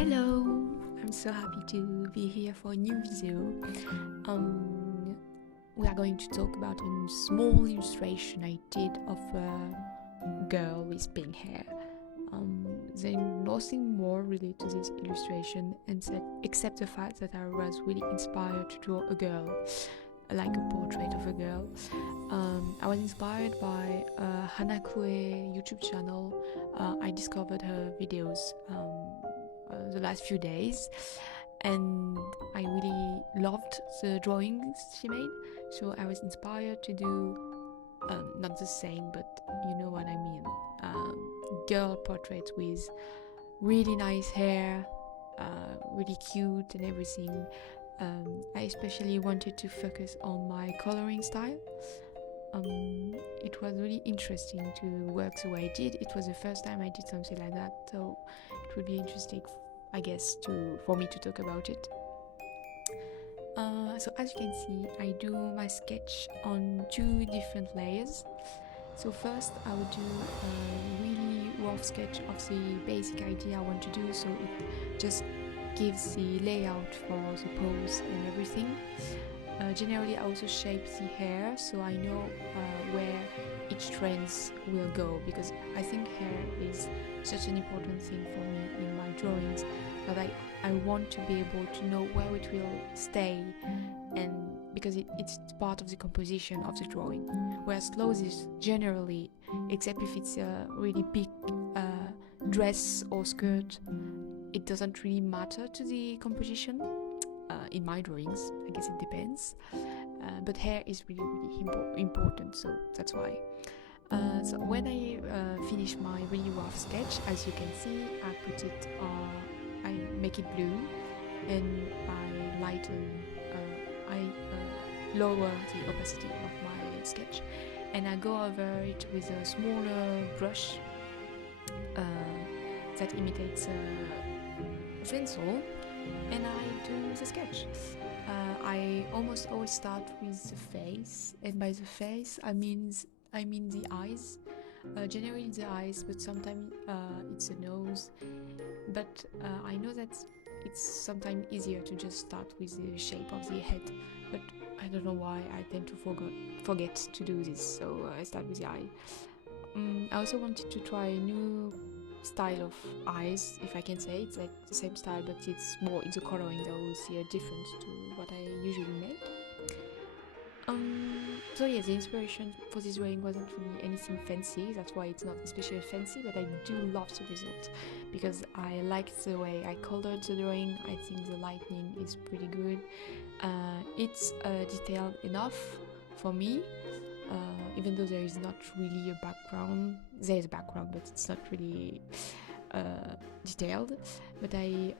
Hello! I'm so happy to be here for a new video. We are going to talk about a small illustration I did of a girl with pink hair. There's nothing more related to this illustration except the fact that I was really inspired to draw a girl, like a portrait of a girl. I was inspired by Hanakue YouTube channel. I discovered her videos the last few days, and I really loved the drawings she made, so I was inspired to do not the same, but you know what I mean, girl portraits with really nice hair, really cute and everything. I especially wanted to focus on my coloring style. It was really interesting to work the way I did. It was the first time I did something like that, so it would be interesting, I guess, for me to talk about it. So as you can see, I do my sketch on 2 different layers. So first I would do a really rough sketch of the basic idea I want to do, so it just gives the layout for the pose and everything. Generally I also shape the hair, so I know where each trends will go, because I think hair is such an important thing for me in my drawings, that I want to be able to know where it will stay, and because it's part of the composition of the drawing. Whereas clothes is generally, except if it's a really big dress or skirt, it doesn't really matter to the composition. In my drawings, I guess it depends, but hair is really important, so that's why. So when I finish my really rough sketch, as you can see, I make it blue, and I lighten, I lower the opacity of my sketch, and I go over it with a smaller brush that imitates a pencil, and I do the sketch. I almost always start with the face, and by the face I mean the eyes. Generally the eyes, but sometimes it's the nose. But I know that it's sometimes easier to just start with the shape of the head, but I don't know why I tend to forget to do this, so I start with the eye. I also wanted to try a new style of eyes, if I can say. It's like the same style, but it's more in the coloring that we'll see a difference to what I usually make. So yeah, the inspiration for this drawing wasn't really anything fancy, that's why it's not especially fancy, but I do love the result, because I like the way I colored the drawing. I think the lighting is pretty good. It's detailed enough for me, even though there is not really a background. There is a background, but it's not really detailed. But I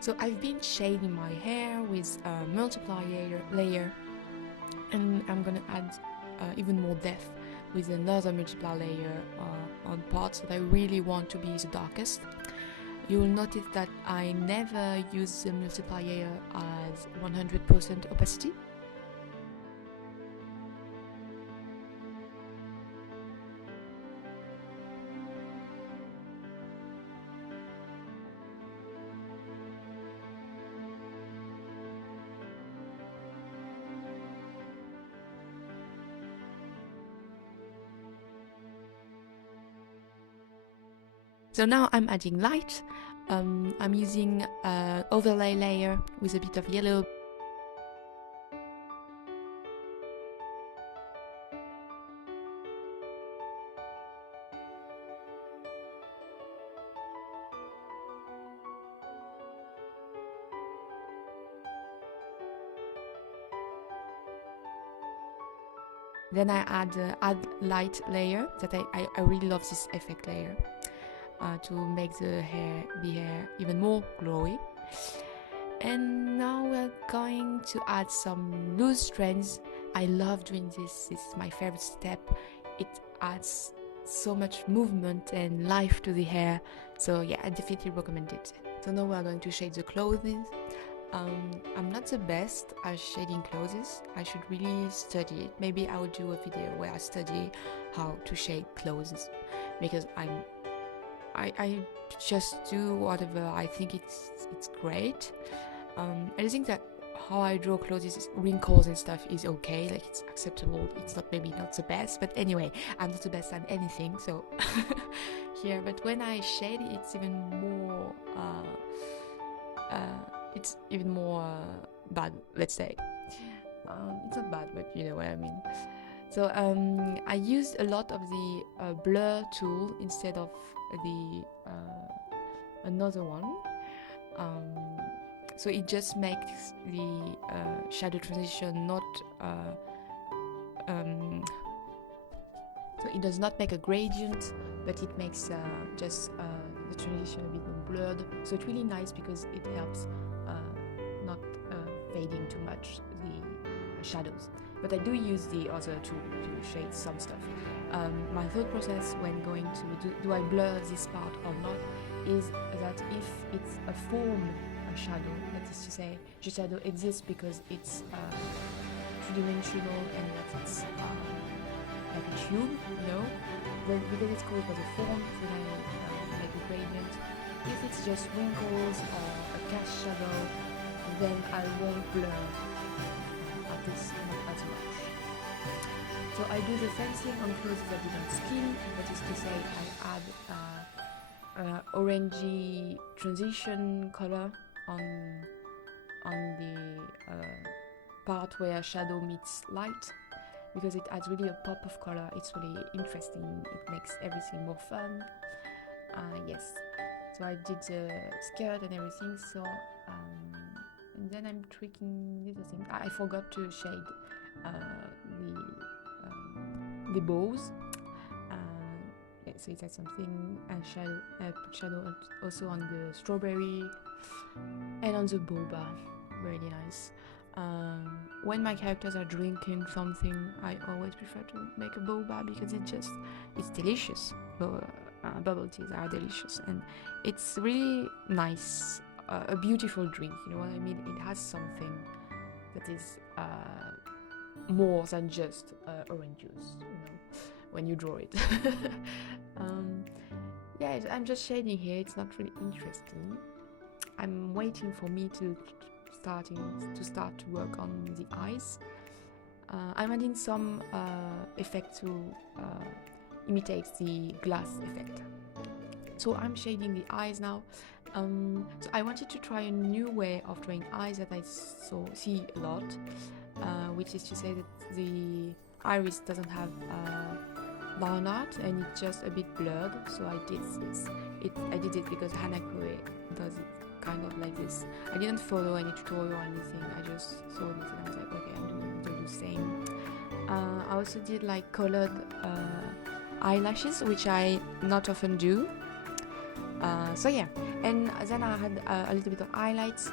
So I've been shading my hair with a multiply layer, and I'm gonna add even more depth with another multiply layer on parts that I really want to be the darkest. You will notice that I never use the multiply layer as 100% opacity. So now I'm adding light. I'm using an overlay layer with a bit of yellow. Then I add light layer. That I really love this effect layer to make the hair even more glowy. And now we're going to add some loose strands. I love doing this. This is my favorite step. It adds so much movement and life to the hair. So yeah, I definitely recommend it. So now we're going to shade the clothes. I'm not the best at shading clothes. I should really study it. Maybe I will do a video where I study how to shade clothes, because I just do whatever I think it's great. I think that how I draw clothes, wrinkles and stuff is okay, like it's acceptable. It's not maybe not the best, but anyway, I'm not the best at anything, so here. But when I shade it, it's even more bad, let's say. It's not bad, but you know what I mean. So I used a lot of the blur tool instead of the another one. So it just makes the shadow transition not so it does not make a gradient, but it makes just the transition a bit more blurred. So it's really nice because it helps not fading too much the shadows. But I do use the other tool to shade some stuff. My thought process when going to do I blur this part or not is that if it's a form shadow, that is to say, the shadow exists because it's two-dimensional and that it's like a tube, you know, then because it's called as a form, then I make a gradient. If it's just wrinkles or a cast shadow, then I won't blur, at least not as much. So I do the same thing on clothes that I did on skin, that is to say, I add orangey transition color on the part where shadow meets light, because it adds really a pop of color. It's really interesting. It makes everything more fun. Yes, so I did the skirt and everything. So and then I'm tweaking little things. I forgot to shade the bows. So it has something, put shadow also on the strawberry and on the boba. Really nice. When my characters are drinking something, I always prefer to make a boba because it's delicious. Bubble teas are delicious, and it's really nice. A beautiful drink, you know what I mean? It has something that is more than just orange juice, you know, when you draw it. Yeah, I'm just shading here. It's not really interesting. I'm waiting for me to start to work on the eyes. I'm adding some effect to imitate the glass effect. So I'm shading the eyes now. So I wanted to try a new way of drawing eyes that I see a lot, which is to say that the iris doesn't have line art and it's just a bit blurred. So I did this. I did it because Hanako does it kind of like this. I didn't follow any tutorial or anything. I just saw this and I was like, okay, I'm doing the same. I also did like colored eyelashes, which I not often do. So yeah, and then I had a little bit of highlights.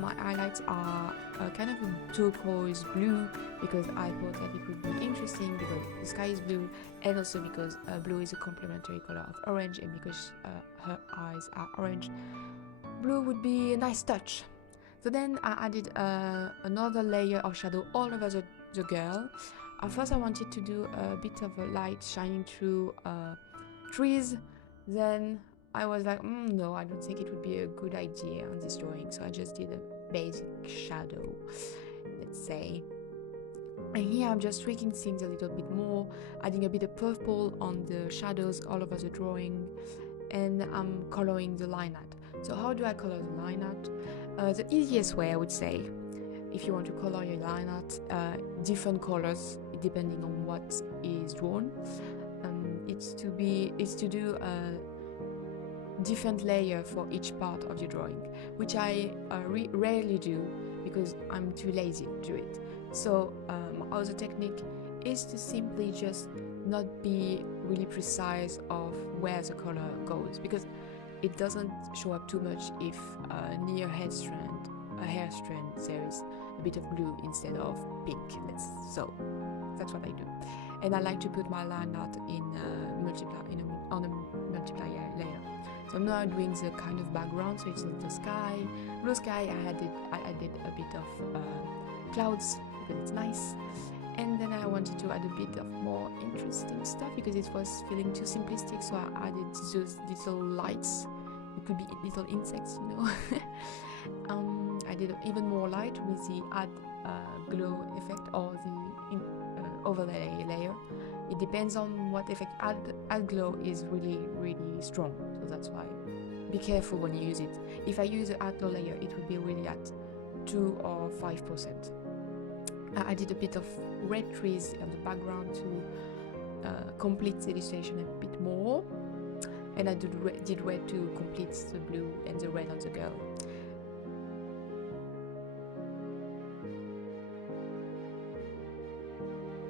My highlights are kind of a turquoise blue because I thought that it would be interesting because the sky is blue, and also because blue is a complementary color of orange, and because her eyes are orange, blue would be a nice touch. So then I added another layer of shadow all over the girl. At first I wanted to do a bit of a light shining through trees, then I was like, no, I don't think it would be a good idea on this drawing, so I just did a basic shadow, let's say. And here I'm just tweaking things a little bit more, adding a bit of purple on the shadows all over the drawing, and I'm coloring the line art. So how do I color the line art? The easiest way, I would say, if you want to color your line art, different colors depending on what is drawn, it's to do a different layer for each part of your drawing, which I rarely do because I'm too lazy to do it. So my other technique is to simply just not be really precise of where the color goes, because it doesn't show up too much if near a hair strand there is a bit of blue instead of pink. So that's what I do, and I like to put my line art on a multiplier layer. So I'm now doing the kind of background, so it's not the sky, blue sky. I added a bit of clouds because it's nice, and then I wanted to add a bit of more interesting stuff because it was feeling too simplistic. So I added those little lights. It could be little insects, you know. I did even more light with the add glow effect or the overlay layer. It depends on what effect. Add glow is really, really strong, so that's why be careful when you use it. If I use the add glow layer, it will be really at 2 or 5%. I did a bit of red trees on the background to complete the illustration a bit more, and I did red to complete the blue and the red on the girl.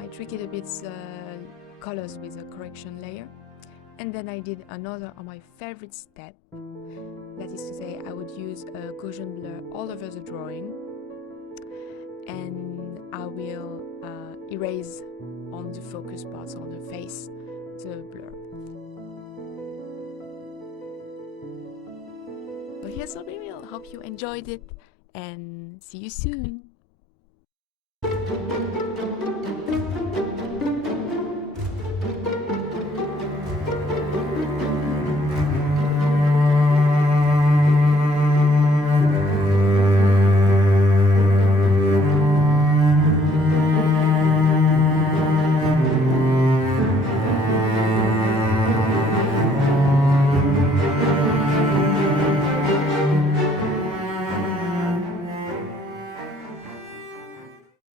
I tricked a bit colors with a correction layer, and then I did another on my favorite step. That is to say, I would use a Gaussian blur all over the drawing, and I will erase on the focus parts on the face the blur. So here's the reveal. Hope you enjoyed it, and see you soon.